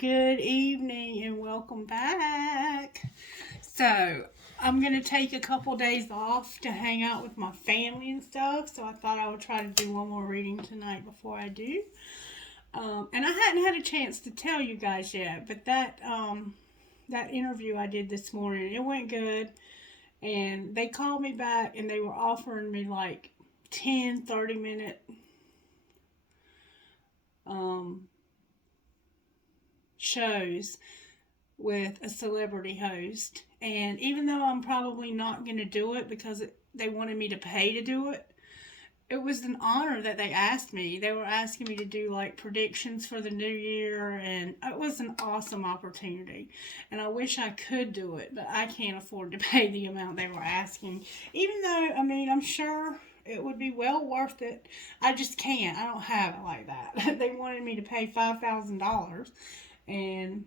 good evening and welcome back. So, I'm going to take a couple days off to hang out with my family and stuff, so I thought I would try to do one more reading tonight before I do. And I hadn't had a chance to tell you guys yet, but that interview I did this morning, it went good, and they called me back and they were offering me like 10, 30 minute um, shows with a celebrity host. And even though I'm probably not going to do it because they wanted me to pay to do it, it was an honor that they asked me. They were asking me to do like predictions for the new year, and it was an awesome opportunity. And I wish I could do it, but I can't afford to pay the amount they were asking. Even though, I mean, I'm sure it would be well worth it. I just can't. I don't have it like that. They wanted me to pay $5,000, and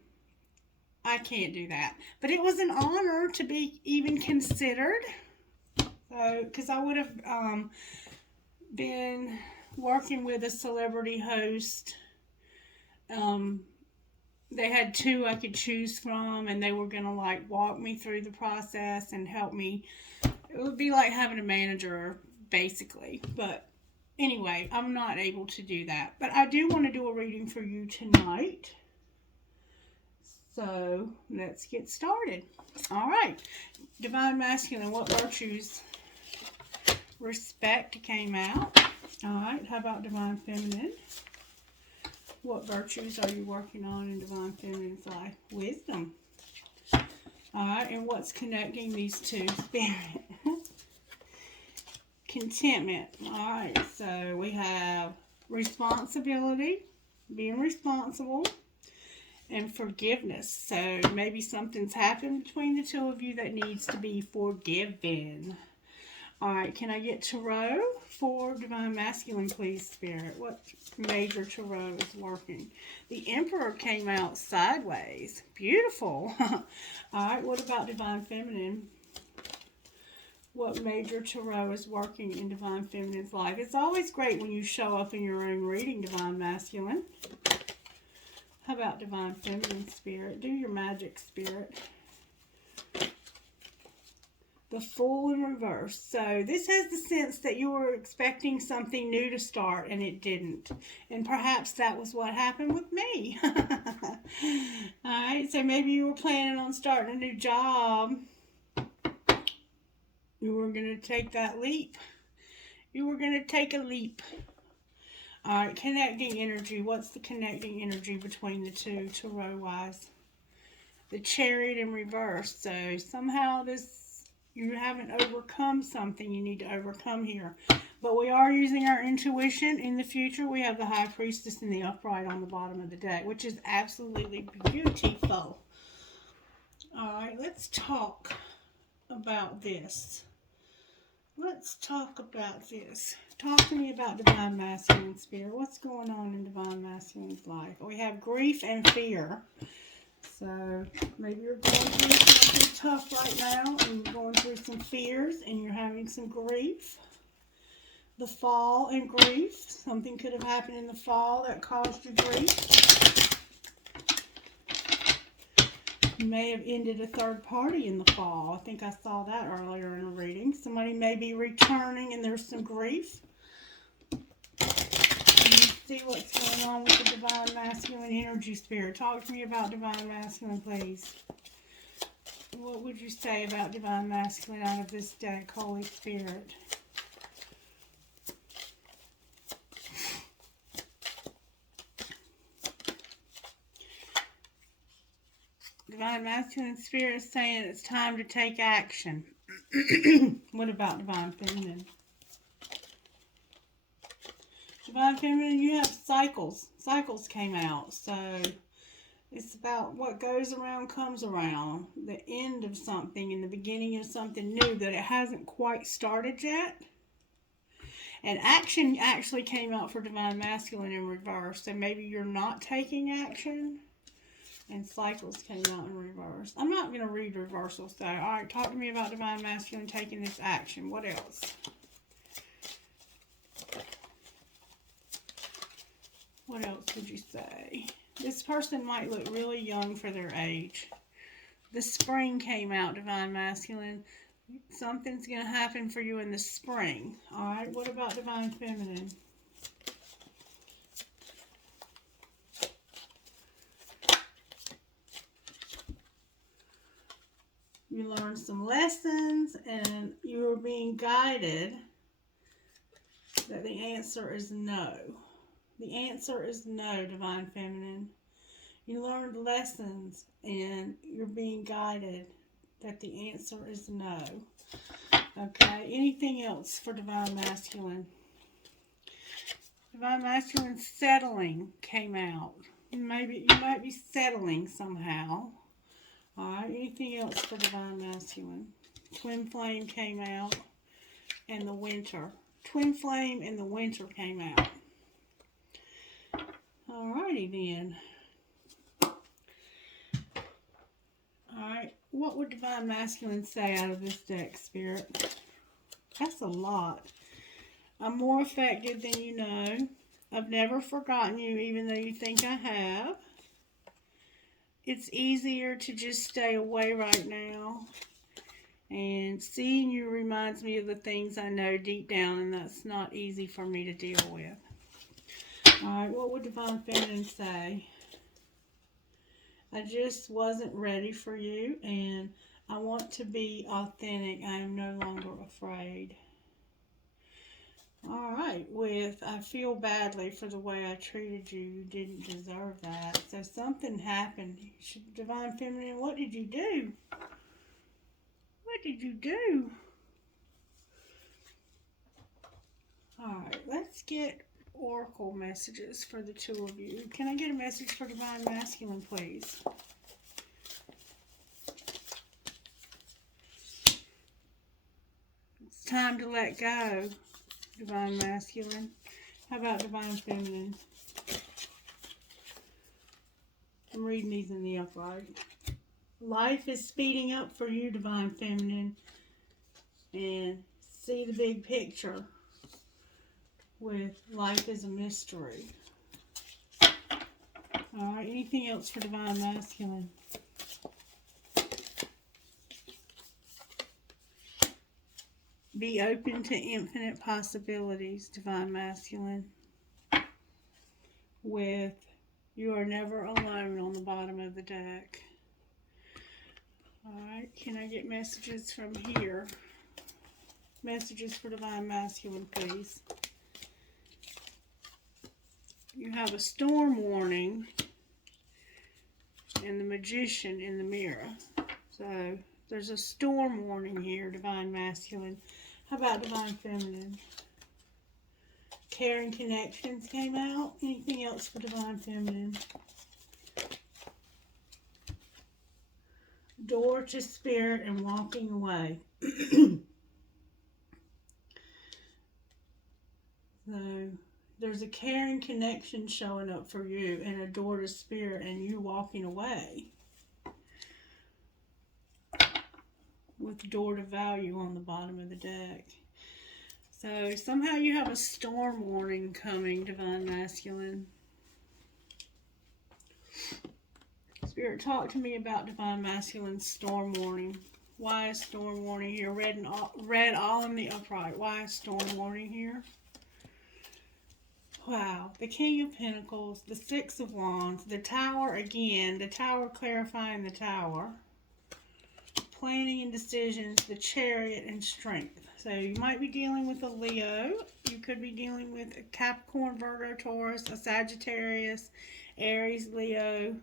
I can't do that. But it was an honor to be even considered. So, because I would have been working with a celebrity host. They had two I could choose from, and they were going to like walk me through the process and help me. It would be like having a manager, basically. But anyway, I'm not able to do that. But I do want to do a reading for you tonight. So let's get started. All right. Divine Masculine, what virtues? Respect came out. All right. How about Divine Feminine? What virtues are you working on in Divine Feminine's life? Wisdom. All right. And what's connecting these two? Spirit. Contentment. All right. So we have responsibility, being responsible, and forgiveness. So maybe something's happened between the two of you that needs to be forgiven. All right, can I get Tarot for Divine Masculine, please, Spirit? What major Tarot is working? The Emperor came out sideways. Beautiful. All right, what about Divine Feminine? What major Tarot is working in Divine Feminine's life? It's always great when you show up in your own reading, Divine Masculine. How about Divine Feminine, Spirit? Do your magic, Spirit. The Fool in reverse. So this has the sense that you were expecting something new to start and it didn't. And perhaps that was what happened with me. Alright, so maybe you were planning on starting a new job. You were going to take that leap. You were going to take a leap. Alright, connecting energy. What's the connecting energy between the two, Tarot-wise? The Chariot in reverse. So somehow you haven't overcome something you need to overcome here. But we are using our intuition in the future. We have the High Priestess and the Upright on the bottom of the deck, which is absolutely beautiful. Alright, let's talk about this. Let's talk about this. Talk to me about Divine Masculine, Spirit. What's going on in Divine Masculine's life? We have grief and fear. So maybe you're going through something tough right now, and you're going through some fears, and you're having some grief. The fall and grief. Something could have happened in the fall that caused you grief. You may have ended a third party in the fall. I think I saw that earlier in a reading. Somebody may be returning and there's some grief. See what's going on with the Divine Masculine energy, Spirit. Talk to me about Divine Masculine, please. What would you say about Divine Masculine out of this deck, Holy Spirit? Divine Masculine, Spirit is saying it's time to take action. What about Divine Feminine? Divine Feminine, you have cycles. Cycles came out. So it's about what goes around comes around. The end of something and the beginning of something new that it hasn't quite started yet. And action actually came out for Divine Masculine in reverse. So maybe you're not taking action. And cycles came out in reverse. I'm not going to read reversals though. Alright, talk to me about Divine Masculine taking this action. What else? What else would you say? This person might look really young for their age. The spring came out, Divine Masculine. Something's going to happen for you in the spring. All right, what about Divine Feminine? You learned some lessons and you are being guided that the answer is no. The answer is no, Divine Feminine. You learned lessons and you're being guided that the answer is no. Okay, anything else for Divine Masculine? Divine Masculine, settling came out. You might be settling somehow. Alright, anything else for Divine Masculine? Twin Flame came out, and the Winter. Twin Flame and the Winter came out. Alrighty then. Alright, what would Divine Masculine say out of this deck, Spirit? That's a lot. I'm more affected than you know. I've never forgotten you, even though you think I have. It's easier to just stay away right now. And seeing you reminds me of the things I know deep down, and that's not easy for me to deal with. Alright, what would Divine Feminine say? I just wasn't ready for you, and I want to be authentic. I am no longer afraid. Alright, with I feel badly for the way I treated you. You didn't deserve that. So something happened. Divine Feminine, what did you do? What did you do? Alright, let's get oracle messages for the two of you. Can I get a message for Divine Masculine, please? It's time to let go, Divine Masculine. How about Divine Feminine? I'm reading these in the upright. Life is speeding up for you, Divine Feminine. And see the big picture with life is a mystery. Alright, anything else for Divine Masculine? Be open to infinite possibilities, Divine Masculine. With you are never alone on the bottom of the deck. Alright, can I get messages from here? Messages for Divine Masculine, please. You have a storm warning and the Magician in the mirror. So there's a storm warning here, Divine Masculine. How about Divine Feminine? Caring Connections came out. Anything else for Divine Feminine? Door to Spirit and walking away. So there's a caring connection showing up for you and a door to Spirit and you walking away. With door to value on the bottom of the deck. So somehow you have a storm warning coming, Divine Masculine. Spirit, talk to me about Divine Masculine's storm warning. Why is storm warning here? Red all in the upright. Why is storm warning here? Wow. The King of Pentacles, the Six of Wands, the Tower again. The Tower clarifying the Tower. Planning and decisions, the Chariot, and Strength. So you might be dealing with a Leo. You could be dealing with a Capricorn, Virgo, Taurus, a Sagittarius, Aries, Leo.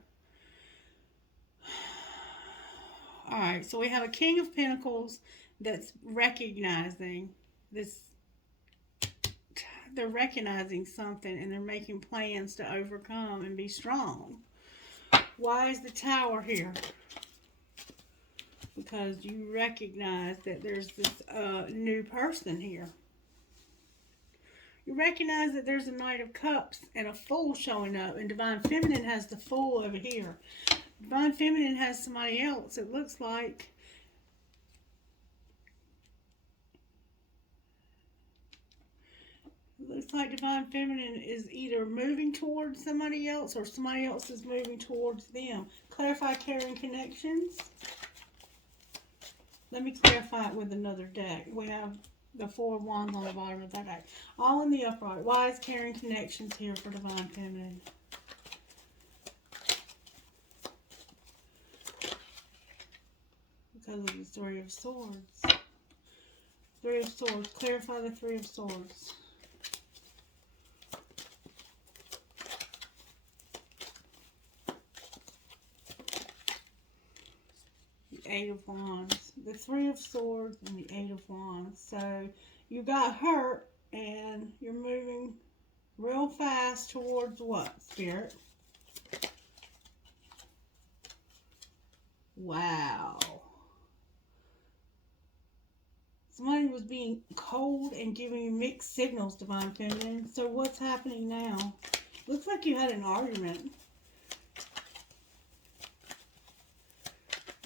Alright, so we have a King of Pentacles that's recognizing this. They're recognizing something and they're making plans to overcome and be strong. Why is the Tower here? Because you recognize that there's this new person here. You recognize that there's a Knight of Cups and a Fool showing up. And Divine Feminine has the Fool over here. Divine Feminine has somebody else. It looks like looks like Divine Feminine is either moving towards somebody else or somebody else is moving towards them. Clarify caring connections. Let me clarify it with another deck. We have the Four of Wands on the bottom of that deck. All in the upright. Why is caring connections here for Divine Feminine? Because of the Three of Swords. Three of Swords. Clarify the Three of Swords. The Eight of Wands. The Three of Swords and the Eight of Wands. So you got hurt and you're moving real fast towards what, Spirit? Wow. Somebody was being cold and giving you mixed signals, Divine Feminine. So what's happening now? Looks like you had an argument.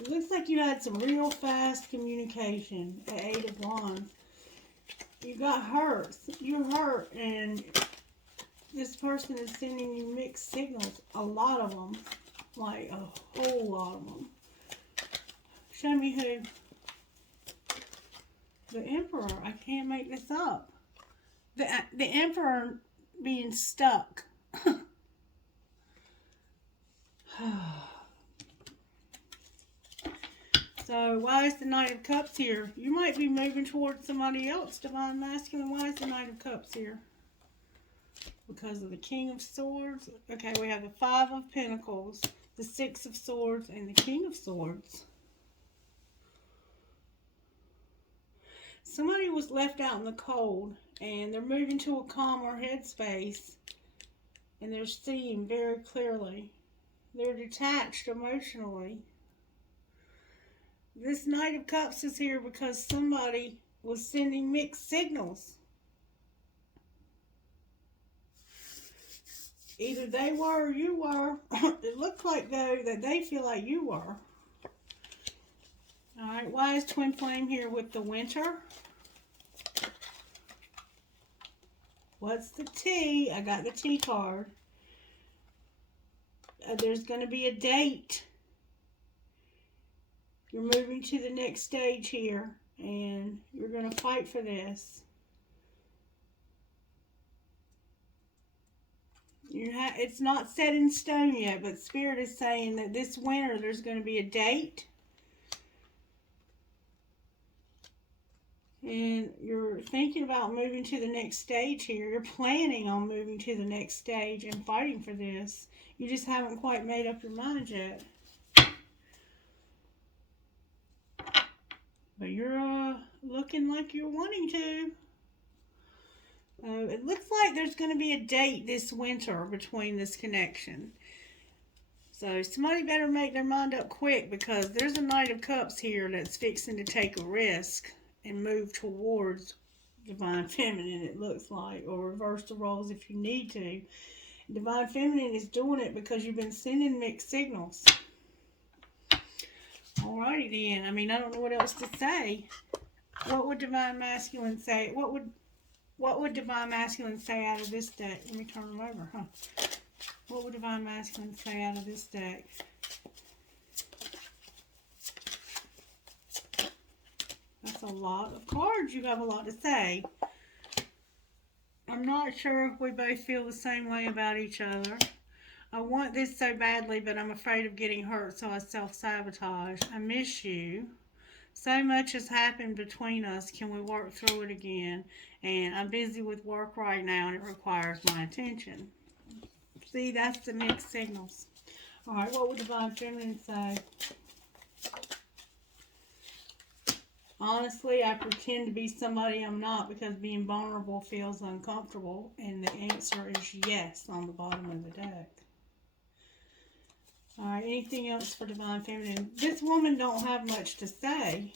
It looks like you had some real fast communication. The Eight of Wands. You got hurt. You're hurt and this person is sending you mixed signals. A lot of them. Like a whole lot of them. Show me who. The Emperor. I can't make this up. The Emperor being stuck. So, why is the Knight of Cups here? You might be moving towards somebody else, Divine Masculine. Why is the Knight of Cups here? Because of the King of Swords. Okay, we have the Five of Pentacles, the Six of Swords, and the King of Swords. Somebody was left out in the cold, and they're moving to a calmer headspace, and they're seeing very clearly. They're detached emotionally. This Knight of Cups is here because somebody was sending mixed signals. Either they were or you were. It looked like, though, that they feel like you were. Alright, why is Twin Flame here with the Winter? What's the T? I got the T card. There's going to be a date. You're moving to the next stage here, and you're going to fight for this. It's not set in stone yet, but Spirit is saying that this winter there's going to be a date. And you're thinking about moving to the next stage here. You're planning on moving to the next stage and fighting for this. You just haven't quite made up your mind yet. But you're looking like you're wanting to. It looks like there's going to be a date this winter between this connection. So somebody better make their mind up quick, because there's a Knight of Cups here that's fixing to take a risk and move towards Divine Feminine, it looks like. Or reverse the roles if you need to. Divine Feminine is doing it because you've been sending mixed signals. Alrighty then. I mean, I don't know what else to say. What would Divine Masculine say? What would Divine Masculine say out of this deck? Let me turn them over, huh? What would Divine Masculine say out of this deck? That's a lot of cards. You have a lot to say. I'm not sure if we both feel the same way about each other. I want this so badly, but I'm afraid of getting hurt, so I self-sabotage. I miss you. So much has happened between us. Can we work through it again? And I'm busy with work right now, and it requires my attention. See, that's the mixed signals. All right, what would Divine Feminine say? Honestly, I pretend to be somebody I'm not because being vulnerable feels uncomfortable. And the answer is yes on the bottom of the deck. Alright, anything else for Divine Feminine? This woman don't have much to say.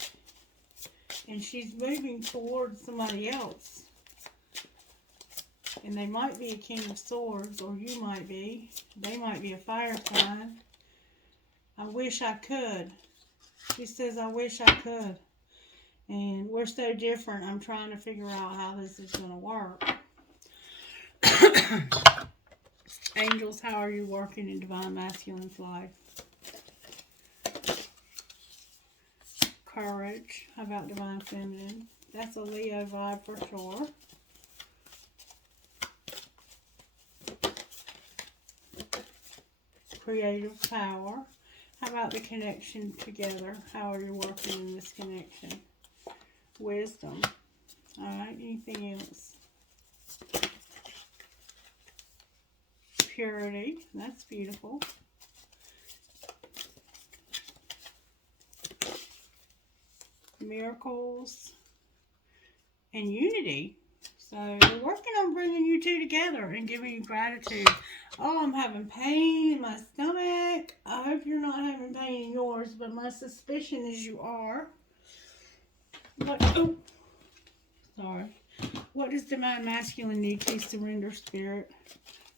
And she's moving towards somebody else. And they might be a King of Swords, or you might be. They might be a fire sign. I wish I could. She says, I wish I could. And we're so different, I'm trying to figure out how this is going to work. Angels, how are you working in Divine Masculine's life? Courage. How about Divine Feminine? That's a Leo vibe for sure. Creative power. How about the connection together? How are you working in this connection? Wisdom. Alright, anything else? Purity. That's beautiful. Miracles. And unity. So we're working on bringing you two together and giving you gratitude. Oh, I'm having pain in my stomach. I hope you're not having pain in yours, but my suspicion is you are. What? Oh, sorry. What does Divine Masculine need to surrender, Spirit?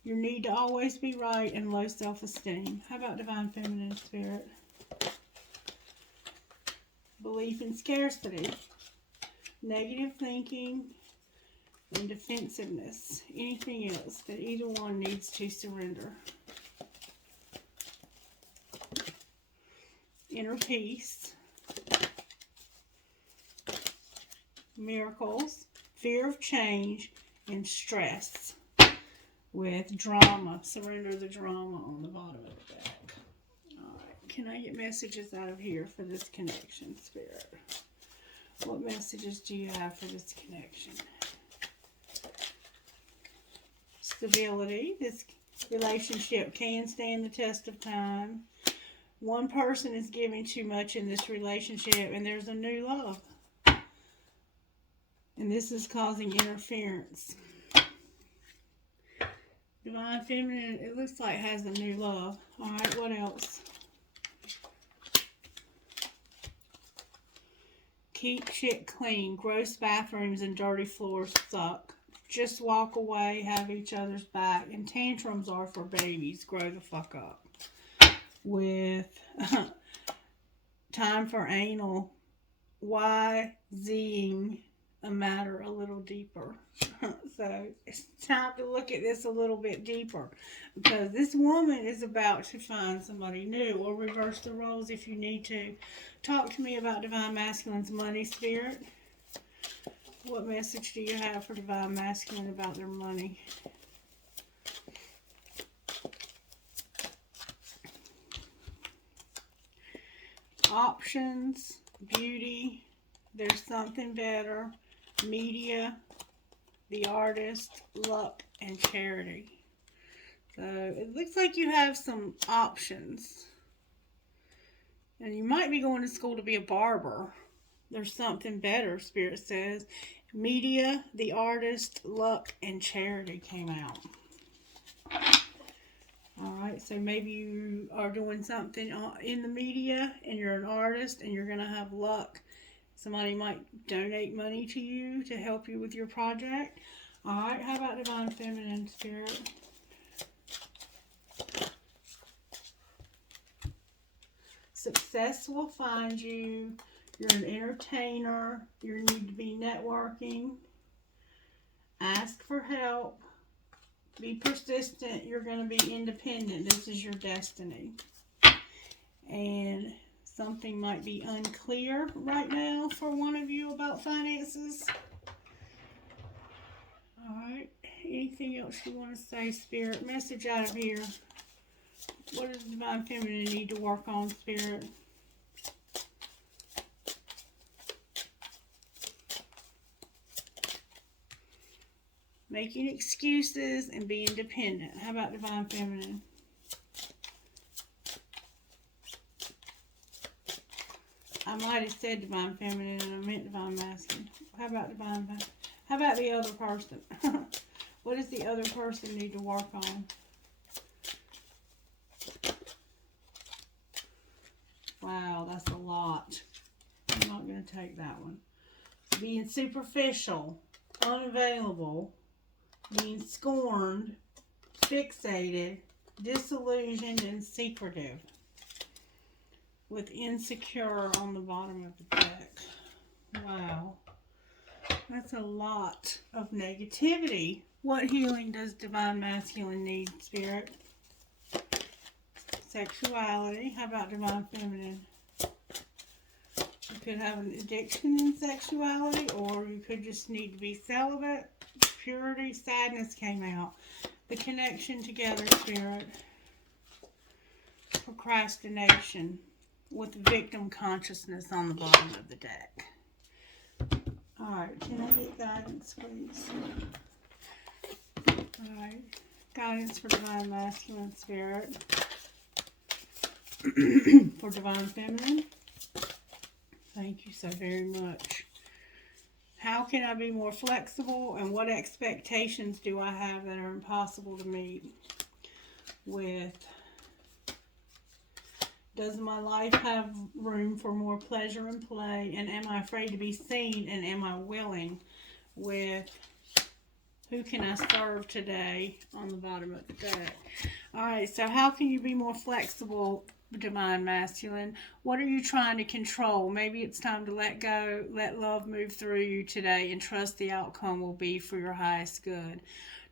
Your need to always be right and low self-esteem. How about Divine Feminine, Spirit? Belief in scarcity. Negative thinking. And defensiveness. Anything else that either one needs to surrender? Inner peace. Miracles. Fear of change. And stress. With drama. Surrender the drama on the bottom of the deck. Alright. Can I get messages out of here for this connection, Spirit? What messages do you have for this connection? Stability. This relationship can stand the test of time. One person is giving too much in this relationship, and there's a new love. And this is causing interference. Divine Feminine, it looks like has a new love. Alright, what else? Keep shit clean. Gross bathrooms and dirty floors suck. Just walk away, have each other's back. And tantrums are for babies. Grow the fuck up. With time for anal. Zing a matter a little deeper. So it's time to look at this a little bit deeper. Because this woman is about to find somebody new. Or reverse the roles if you need to. Talk to me about Divine Masculine's money, Spirit. What message do you have for Divine Masculine about their money? Options, beauty, there's something better, media, the artist, luck, and charity. So it looks like you have some options. And you might be going to school to be a barber. There's something better, Spirit says. Media, the artist, luck, and charity came out. Alright, so maybe you are doing something in the media and you're an artist and you're going to have luck. Somebody might donate money to you to help you with your project. Alright, how about Divine Feminine, Spirit? Success will find you. You're an entertainer. You need to be networking. Ask for help. Be persistent. You're going to be independent. This is your destiny. And something might be unclear right now for one of you about finances. Alright. Anything else you want to say, Spirit? Message out of here. What does Divine Feminine need to work on, Spirit? Making excuses and being dependent. How about Divine Feminine? I might have said Divine Feminine and I meant Divine Masculine. How about Divine Masculine? How about the other person? What does the other person need to work on? Wow, that's a lot. I'm not going to take that one. Being superficial, unavailable, being scorned, fixated, disillusioned, and secretive. With insecure on the bottom of the deck. Wow. That's a lot of negativity What healing does Divine Masculine need, Spirit? Sexuality. How about Divine Feminine? You could have an addiction in sexuality, or you could just need to be celibate. Purity, sadness came out. The connection together, Spirit. Procrastination with victim consciousness on the bottom of the deck. Alright, can I get guidance, please? Alright, guidance for Divine Masculine, Spirit. For Divine Feminine. Thank you so very much. How can I be more flexible, and what expectations do I have that are impossible to meet? With, does my life have room for more pleasure and play, and am I afraid to be seen, and am I willing? With, who can I serve today, on the bottom of the deck? Alright, so how can you be more flexible, Divine Masculine? What are you trying to control? Maybe it's time to let go, let love move through you today, and trust the outcome will be for your highest good.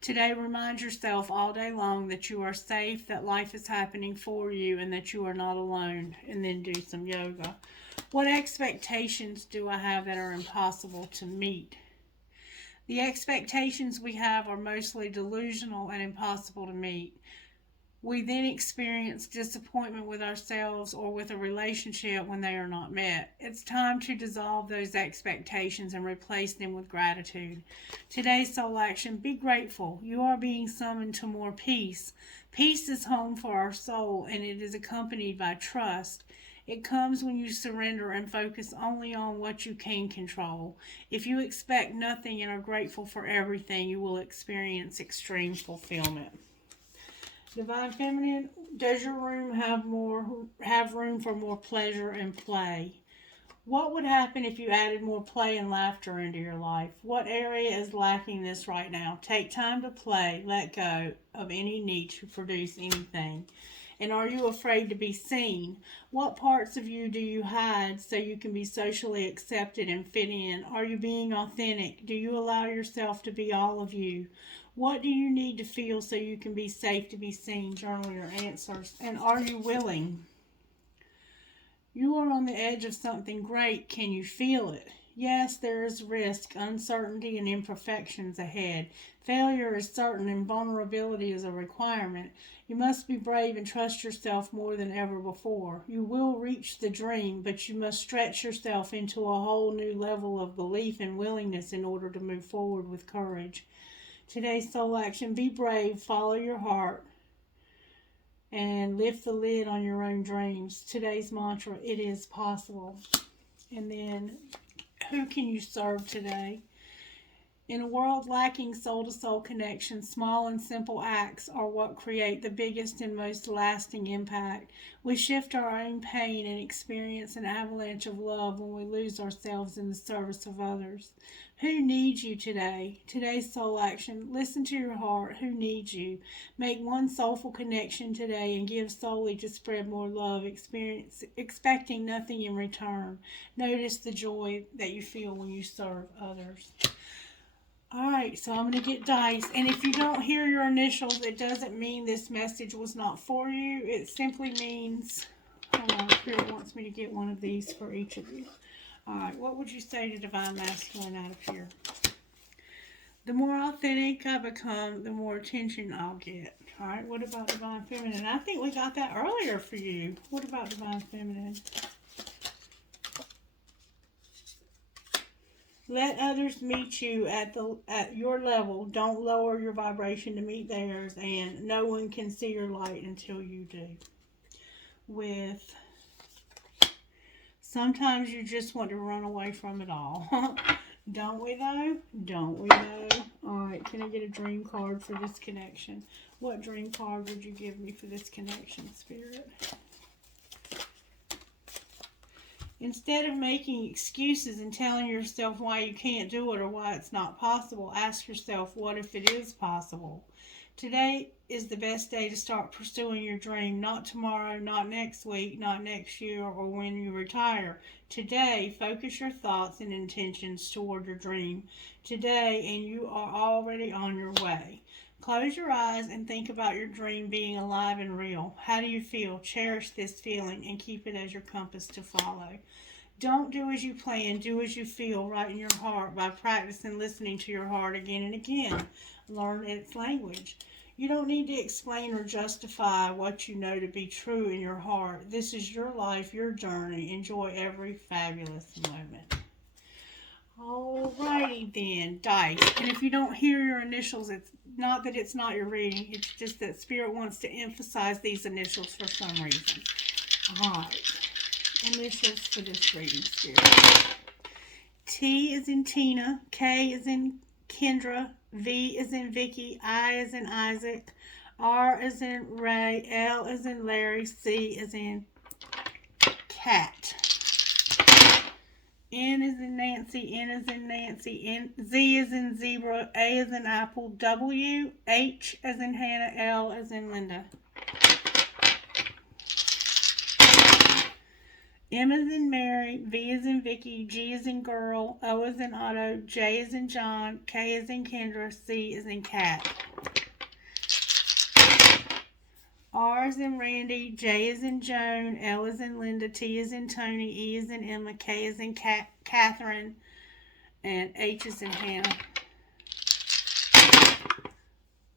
Today, remind yourself all day long that you are safe, that life is happening for you, and that you are not alone. And then do some yoga. What expectations do I have that are impossible to meet? The expectations we have are mostly delusional and impossible to meet. We then experience disappointment with ourselves or with a relationship when they are not met. It's time to dissolve those expectations and replace them with gratitude. Today's soul action, be grateful. You are being summoned to more peace. Peace is home for our soul, and it is accompanied by trust. It comes when you surrender and focus only on what you can control. If you expect nothing and are grateful for everything, you will experience extreme fulfillment. Divine Feminine, does your room have room for more pleasure and play? What would happen if you added more play and laughter into your life? What area is lacking this right now? Take time to play. Let go of any need to produce anything. And are you afraid to be seen? What parts of you do you hide so you can be socially accepted and fit in? Are you being authentic? Do you allow yourself to be all of you? What do you need to feel so you can be safe to be seen? Journal your answers. And are you willing? You are on the edge of something great. Can you feel it? Yes, there is risk, uncertainty, and imperfections ahead. Failure is certain and vulnerability is a requirement. You must be brave and trust yourself more than ever before. You will reach the dream, but you must stretch yourself into a whole new level of belief and willingness in order to move forward with courage. Today's soul action, be brave, follow your heart, and lift the lid on your own dreams. Today's mantra, it is possible. And then, who can you serve today? In a world lacking soul-to-soul connection, small and simple acts are what create the biggest and most lasting impact. We shift our own pain and experience an avalanche of love when we lose ourselves in the service of others. Who needs you today? Today's soul action, listen to your heart. Who needs you? Make one soulful connection today and give solely to spread more love, expecting nothing in return. Notice the joy that you feel when you serve others. Alright, so I'm going to get dice. And if you don't hear your initials, it doesn't mean this message was not for you. It simply means, hold on, Spirit wants me to get one of these for each of you. Alright, what would you say to Divine Masculine out of here? The more authentic I become, the more attention I'll get. Alright, what about Divine Feminine? I think we got that earlier for you. What about Divine Feminine? Let others meet you at your level. Don't lower your vibration to meet theirs, and no one can see your light until you do. With, sometimes you just want to run away from it all. Don't we though? Don't we though? Alright, can I get a dream card for this connection? What dream card would you give me for this connection, Spirit? Instead of making excuses and telling yourself why you can't do it or why it's not possible, ask yourself, what if it is possible? Today is the best day to start pursuing your dream. Not tomorrow, not next week, not next year, or when you retire. Today, focus your thoughts and intentions toward your dream. Today, and you are already on your way. Close your eyes and think about your dream being alive and real. How do you feel? Cherish this feeling and keep it as your compass to follow. Don't do as you plan, do as you feel right in your heart by practicing listening to your heart again and again. Learn its language. You don't need to explain or justify what you know to be true in your heart. This is your life, your journey. Enjoy every fabulous moment. Alrighty then, dice. And if you don't hear your initials, it's not that it's not your reading. It's just that Spirit wants to emphasize these initials for some reason. Alright. Initials for this reading, Spirit. T is in Tina. K is in Kendra. V is in Vicky. I is in Isaac. R is in Ray. L is in Larry. C is in Cat. N is in Nancy. N is in Nancy. Z is in Zebra. A is in Apple. W. H as in Hannah. L as in Linda. M is in Mary, V is in Vicky, G is in Girl, O is in Otto, J is in John, K is in Kendra, C is in Cat. R is in Randy, J is in Joan, L is in Linda, T is in Tony, E is in Emma, K is in Catherine, and H is in Hannah.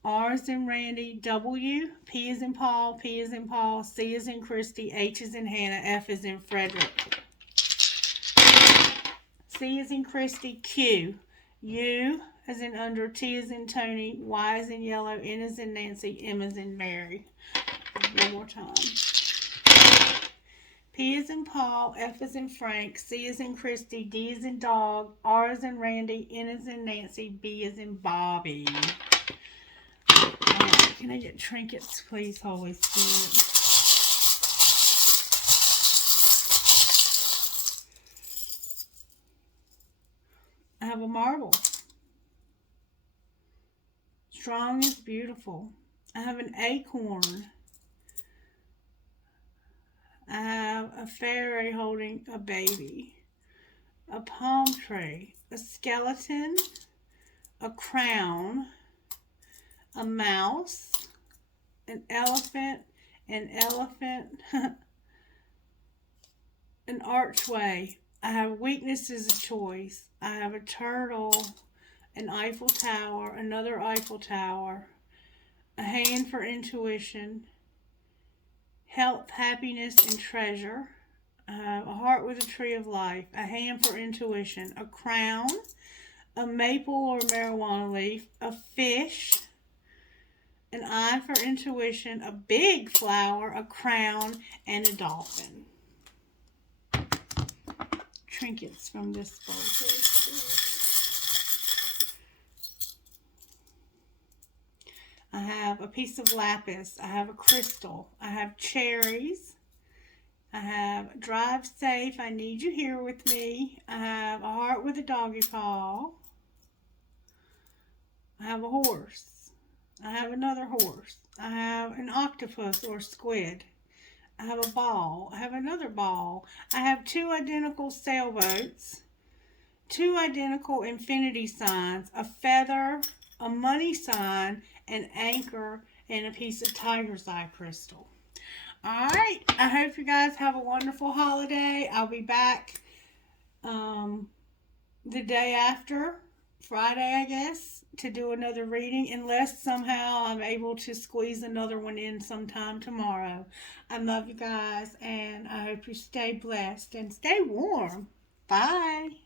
R is in Randy, W, P is in Paul, P is in Paul, C is in Christie, H is in Hannah, F is in Frederick. C is in Christie, Q, U as in under, T is in Tony, Y is in yellow, N is in Nancy, M is in Mary. One more time. P is in Paul, F is in Frank, C is in Christie, D is in Dog, R is in Randy, N is in Nancy, B is in Bobby. Can I get trinkets, please, Holy Spirit? I have a marble. Strong is beautiful. I have an acorn. I have a fairy holding a baby. A palm tree. A skeleton. A crown. A mouse, an elephant, an archway. I have weaknesses of choice. I have a turtle, an Eiffel Tower, another Eiffel Tower, a hand for intuition, health, happiness, and treasure. I have a heart with a tree of life, a hand for intuition, a crown, a maple or marijuana leaf, a fish, an eye for intuition, a big flower, a crown, and a dolphin. Trinkets from this bowl. I have a piece of lapis. I have a crystal. I have cherries. I have drive safe. I need you here with me. I have a heart with a doggy paw. I have a horse. I have another horse. I have an octopus or squid. I have a ball. I have another ball. I have two identical sailboats, two identical infinity signs, a feather, a money sign, an anchor, and a piece of tiger's eye crystal. Alright, I hope you guys have a wonderful holiday. I'll be back the day after, Friday, I guess, to do another reading, unless somehow I'm able to squeeze another one in sometime tomorrow. I love you guys, and I hope you stay blessed and stay warm. Bye.